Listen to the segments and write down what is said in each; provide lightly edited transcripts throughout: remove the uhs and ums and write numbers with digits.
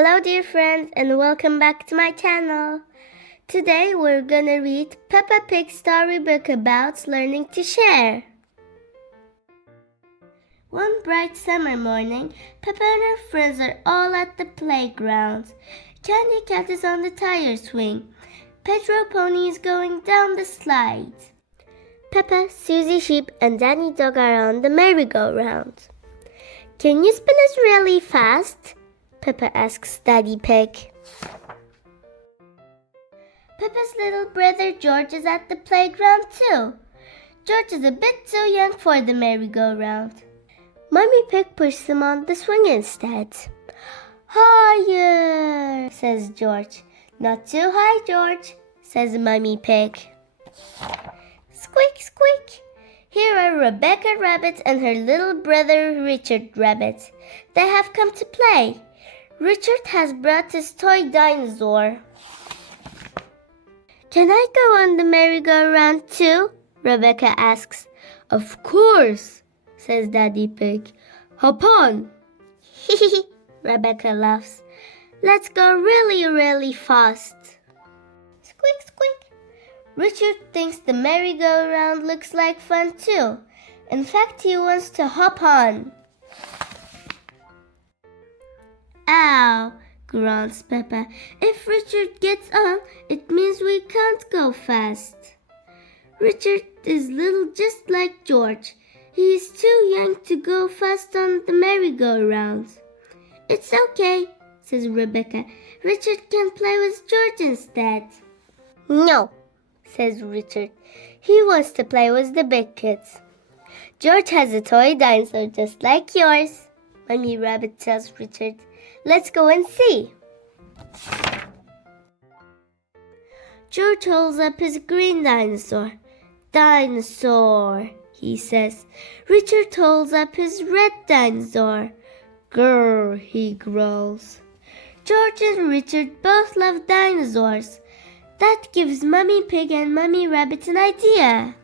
Hello dear friends and welcome back to my channel. Today we're gonna read Peppa Pig storybook about learning to share. One bright summer morning, Peppa and her friends are all at the playground. Candy Cat is on the tire swing. Pedro Pony is going down the slide. Peppa, Susie Sheep and Danny Dog are on the merry-go-round. Can you spin us really fast? Peppa asks Daddy Pig. Peppa's little brother George is at the playground too. George is a bit too young for the merry-go-round. Mummy Pig pushes him on the swing instead. Higher, says George. Not too high, George, says Mummy Pig. Squeak, squeak. Here are Rebecca Rabbit and her little brother Richard Rabbit. They have come to play. Richard has brought his toy dinosaur. Can I go on the merry-go-round too? Rebecca asks. Of course, says Daddy Pig. Hop on. Rebecca laughs. Let's go really, really fast. Squeak, squeak. Richard thinks the merry-go-round looks like fun too. In fact, he wants to hop on. Ow, growls Peppa. If Richard gets on, it means we can't go fast. Richard is little just like George. He is too young to go fast on the merry-go-round. It's okay, says Rebecca. Richard can play with George instead. No, says Richard. He wants to play with the big kids. George has a toy dinosaur just like yours, Mummy Rabbit tells Richard. Let's go and see. George holds up his green dinosaur. Dinosaur, he says. Richard holds up his red dinosaur. Grrr, he growls. George and Richard both love dinosaurs. That gives Mummy Pig and Mummy Rabbit an idea.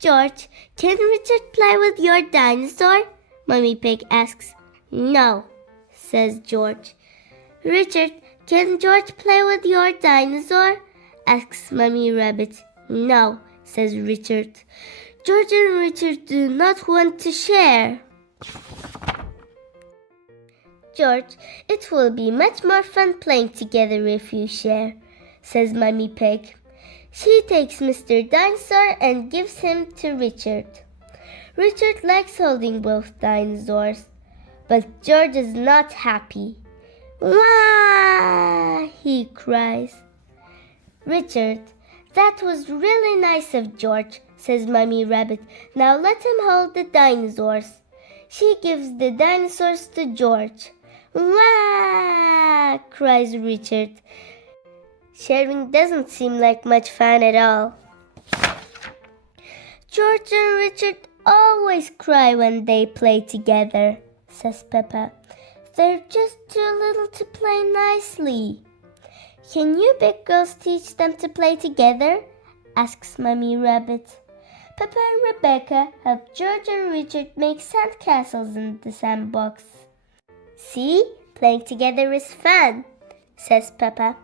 George, can Richard play with your dinosaur? Mummy Pig asks. No, says George. Richard, can George play with your dinosaur? Asks Mummy Rabbit. No, says Richard. George and Richard do not want to share. George, it will be much more fun playing together if you share, says Mummy Pig. She takes Mr. Dinosaur and gives him to Richard. Richard likes holding both dinosaurs, but George is not happy. Wah! He cries. Richard, that was really nice of George, says Mummy Rabbit. Now let him hold the dinosaurs. She gives the dinosaurs to George. Wah! Cries Richard. Sharing doesn't seem like much fun at all. George and Richard always cry when they play together, says Peppa. They're just too little to play nicely. Can you big girls teach them to play together? Asks Mummy Rabbit. Peppa and Rebecca help George and Richard make sandcastles in the sandbox. See, playing together is fun, says Peppa.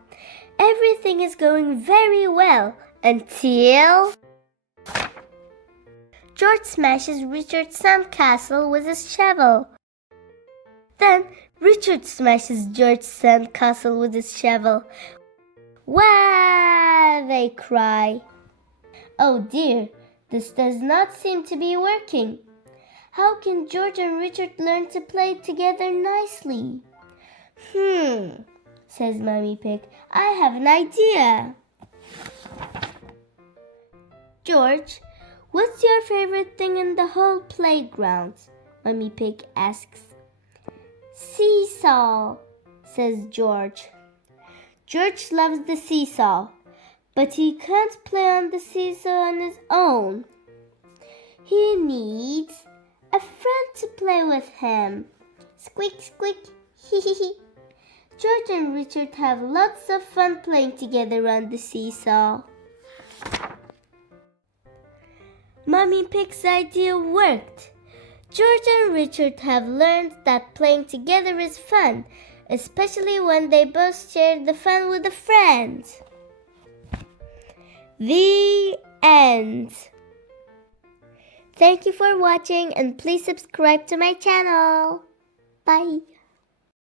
Everything is going very well until George smashes Richard's sandcastle with his shovel. Then Richard smashes George's sandcastle with his shovel. Wah! They cry. Oh dear, this does not seem to be working. How can George and Richard learn to play together nicely? Says Mummy Pig. I have an idea. George, what's your favorite thing in the whole playground? Mummy Pig asks. Seesaw, says George. George loves the seesaw, but he can't play on the seesaw on his own. He needs a friend to play with him. Squeak, squeak, hee hee hee. George and Richard have lots of fun playing together on the seesaw. Mummy Pig's idea worked. George and Richard have learned that playing together is fun, especially when they both share the fun with a friend. The end. Thank you for watching and please subscribe to my channel. Bye.